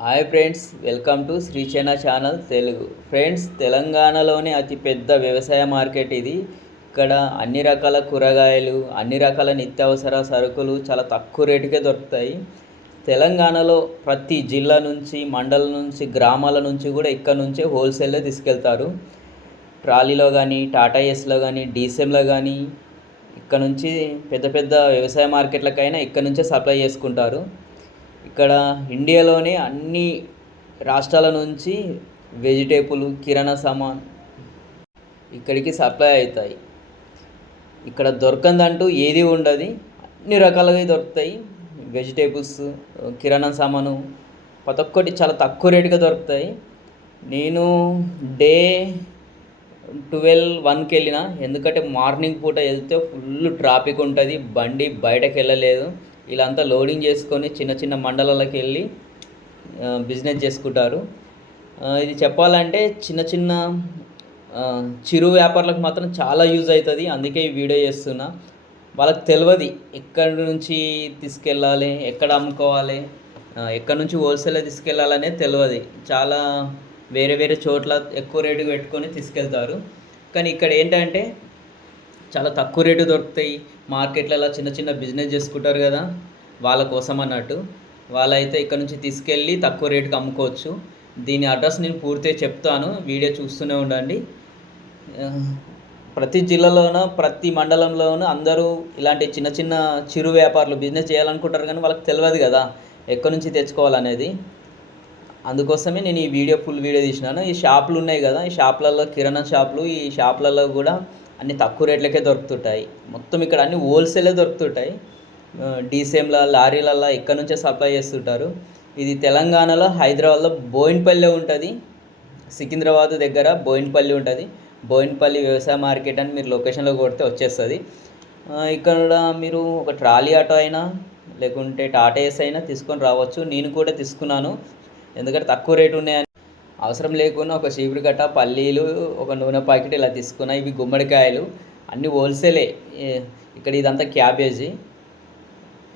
Hi friends, welcome to Sri China channel Telugu. Friends, తెలంగాణలోని అతిపెద్ద వ్యవసాయ మార్కెట్ ఇది. ఇక్కడ అన్ని రకాల కూరగాయలు, అన్ని రకాల నిత్యావసర సరుకులు చాలా తక్కువ రేటుకే దొరుకుతాయి. తెలంగాణలో ప్రతి జిల్లా నుంచి, మండలం నుంచి, గ్రామాల నుంచి కూడా ఇక్కడ నుంచే హోల్సేల్లో తీసుకెళ్తారు. ట్రాలీలో కానీ, టాటా ఏస్లో కానీ, డీసీఎంలో కానీ ఇక్కడ నుంచి పెద్ద పెద్ద వ్యవసాయ మార్కెట్లకైనా ఇక్కడ నుంచే సప్లై చేసుకుంటారు. ఇక్కడ ఇండియాలోనే అన్ని రాష్ట్రాల నుంచి వెజిటేబుల్, కిరాణా సామాన్ ఇక్కడికి సప్లై అవుతాయి. ఇక్కడ దొరకందంటూ ఏది ఉండదు, అన్ని రకాలుగా దొరుకుతాయి. వెజిటేబుల్స్, కిరాణా సామాను ప్రతి ఒక్కటి చాలా తక్కువ రేటుగా దొరుకుతాయి. నేను డే 12-1కి వెళ్ళిన, ఎందుకంటే మార్నింగ్ పూట వెళ్తే ఫుల్ ట్రాఫిక్ ఉంటుంది, బండి బయటకు వెళ్ళలేదు. వీళ్ళంతా లోడింగ్ చేసుకొని చిన్న చిన్న మండలాలకు వెళ్ళి బిజినెస్ చేసుకుంటారు. ఇది చెప్పాలంటే చిన్న చిన్న చిరు వ్యాపారులకు మాత్రం చాలా యూజ్ అవుతుంది, అందుకే ఈ వీడియో చేస్తున్నా. వాళ్ళకి తెలియదు ఎక్కడి నుంచి తీసుకెళ్ళాలి, ఎక్కడ అమ్ముకోవాలి, ఎక్కడి నుంచి హోల్సేల్లో తీసుకెళ్ళాలనేది తెలియదు. చాలా వేరే వేరే చోట్ల ఎక్కువ రేటు పెట్టుకొని తీసుకెళ్తారు. కానీ ఇక్కడ ఏంటంటే చాలా తక్కువ రేటు దొరుకుతాయి. మార్కెట్లలో చిన్న చిన్న బిజినెస్ చేసుకుంటారు కదా, వాళ్ళ కోసం అన్నట్టు. వాళ్ళైతే ఇక్కడ నుంచి తీసుకెళ్ళి తక్కువ రేటుకి అమ్ముకోవచ్చు. దీని అడ్రస్ నేను పూర్తిగా చెప్తాను, వీడియో చూస్తూనే ఉండండి. ప్రతి జిల్లాలోనూ, ప్రతి మండలంలోనూ అందరూ ఇలాంటి చిన్న చిన్న చిరు వ్యాపారులు బిజినెస్ చేయాలనుకుంటారు, కానీ వాళ్ళకి తెలియదు కదా ఎక్కడి నుంచి తెచ్చుకోవాలనేది. అందుకోసమే నేను ఈ ఫుల్ వీడియో తీసినాను. ఈ షాపులు ఉన్నాయి కదా, ఈ షాపులలో కిరాణా షాపులు, ఈ షాపులలో కూడా అన్ని తక్కువ రేట్లకే దొరుకుతుంటాయి. మొత్తం ఇక్కడ అన్ని హోల్సేలే దొరుకుతుంటాయి. డీసీఎంల, లారీలలో ఇక్కడ నుంచే సప్లై చేస్తుంటారు. ఇది తెలంగాణలో హైదరాబాద్లో బోయిన్పల్లి ఉంటుంది. సికింద్రాబాద్ దగ్గర బోయిన్పల్లి ఉంటుంది. బోయిన్పల్లి వ్యవసాయ మార్కెట్ అని మీరు లొకేషన్లో కొడితే వచ్చేస్తుంది. ఇక్కడ మీరు ఒక ట్రాలీ ఆటో అయినా లేకుంటే టాటా ఏస్ అయినా తీసుకొని రావచ్చు. నేను కూడా తీసుకున్నాను, ఎందుకంటే తక్కువ రేటు ఉన్నాయని. అవసరం లేకుండా ఒక చీపురు కట్ట, పల్లీలు, ఒక నూనె ప్యాకెట్ ఇలా తీసుకున్నా. ఇవి గుమ్మడికాయలు అన్నీ హోల్సేలే. ఇక్కడ ఇదంతా క్యాబేజీ.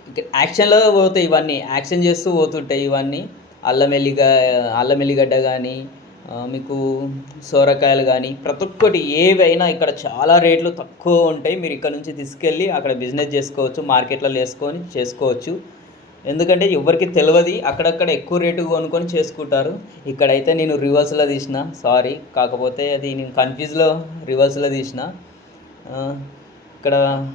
ఇక్కడ యాక్షన్లో పోతాయి, ఇవన్నీ యాక్షన్ చేస్తూ పోతుంటాయి. ఇవన్నీ అల్లం ఎల్లిగడ్డ కానీ, మీకు సోరకాయలు కానీ, ప్రతి ఒక్కటి ఏవైనా ఇక్కడ చాలా రేట్లు తక్కువ ఉంటాయి. మీరు ఇక్కడ నుంచి తీసుకెళ్ళి అక్కడ బిజినెస్ చేసుకోవచ్చు, మార్కెట్లో వేసుకొని చేసుకోవచ్చు. ఎందుకంటే ఎవరికి తెలియదు, అక్కడక్కడ ఎక్కువ రేటు కొనుక్కొని చేసుకుంటారు. ఇక్కడైతే నేను రివర్స్లో తీసిన, సారీ, కాకపోతే అది నేను కన్ఫ్యూజ్లో రివర్స్లో తీసిన. ఇక్కడ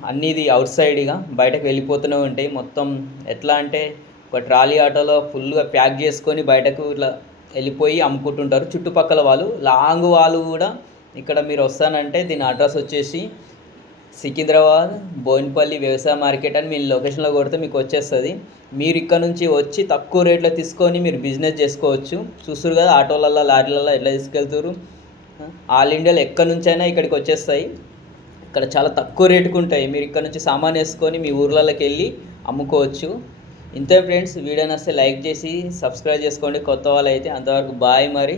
అన్నీది అవుట్ సైడ్గా బయటకు వెళ్ళిపోతూనే ఉంటాయి. మొత్తం ఎట్లా అంటే ఒక ట్రాలీ ఆటోలో ఫుల్గా ప్యాక్ చేసుకొని బయటకు ఇట్లా వెళ్ళిపోయి అమ్ముకుంటుంటారు. చుట్టుపక్కల వాళ్ళు, లాంగ్ వాళ్ళు కూడా ఇక్కడ మీరు వస్తానంటే దీని అడ్రస్ వచ్చేసి సికింద్రాబాద్ బోయిన్పల్లి వ్యవసాయ మార్కెట్ అని మీ లొకేషన్లో కొడితే మీకు వచ్చేస్తుంది. మీరు ఇక్కడ నుంచి వచ్చి తక్కువ రేట్లో తీసుకొని మీరు బిజినెస్ చేసుకోవచ్చు. చూస్తారు కదా ఆటోలలో, లారీలలో ఎట్లా తీసుకెళ్తారు. ఆల్ ఇండియాలో ఎక్కడి నుంచైనా ఇక్కడికి వచ్చేస్తాయి. ఇక్కడ చాలా తక్కువ రేటుకు ఉంటాయి. మీరు ఇక్కడ నుంచి సామాన్ వేసుకొని మీ ఊర్లలోకి వెళ్ళి అమ్ముకోవచ్చు. ఇంతే ఫ్రెండ్స్, వీడియో నచ్చితే లైక్ చేసి సబ్స్క్రైబ్ చేసుకోండి కొత్త వాళ్ళు అయితే. అంతవరకు బాయ్ మరి.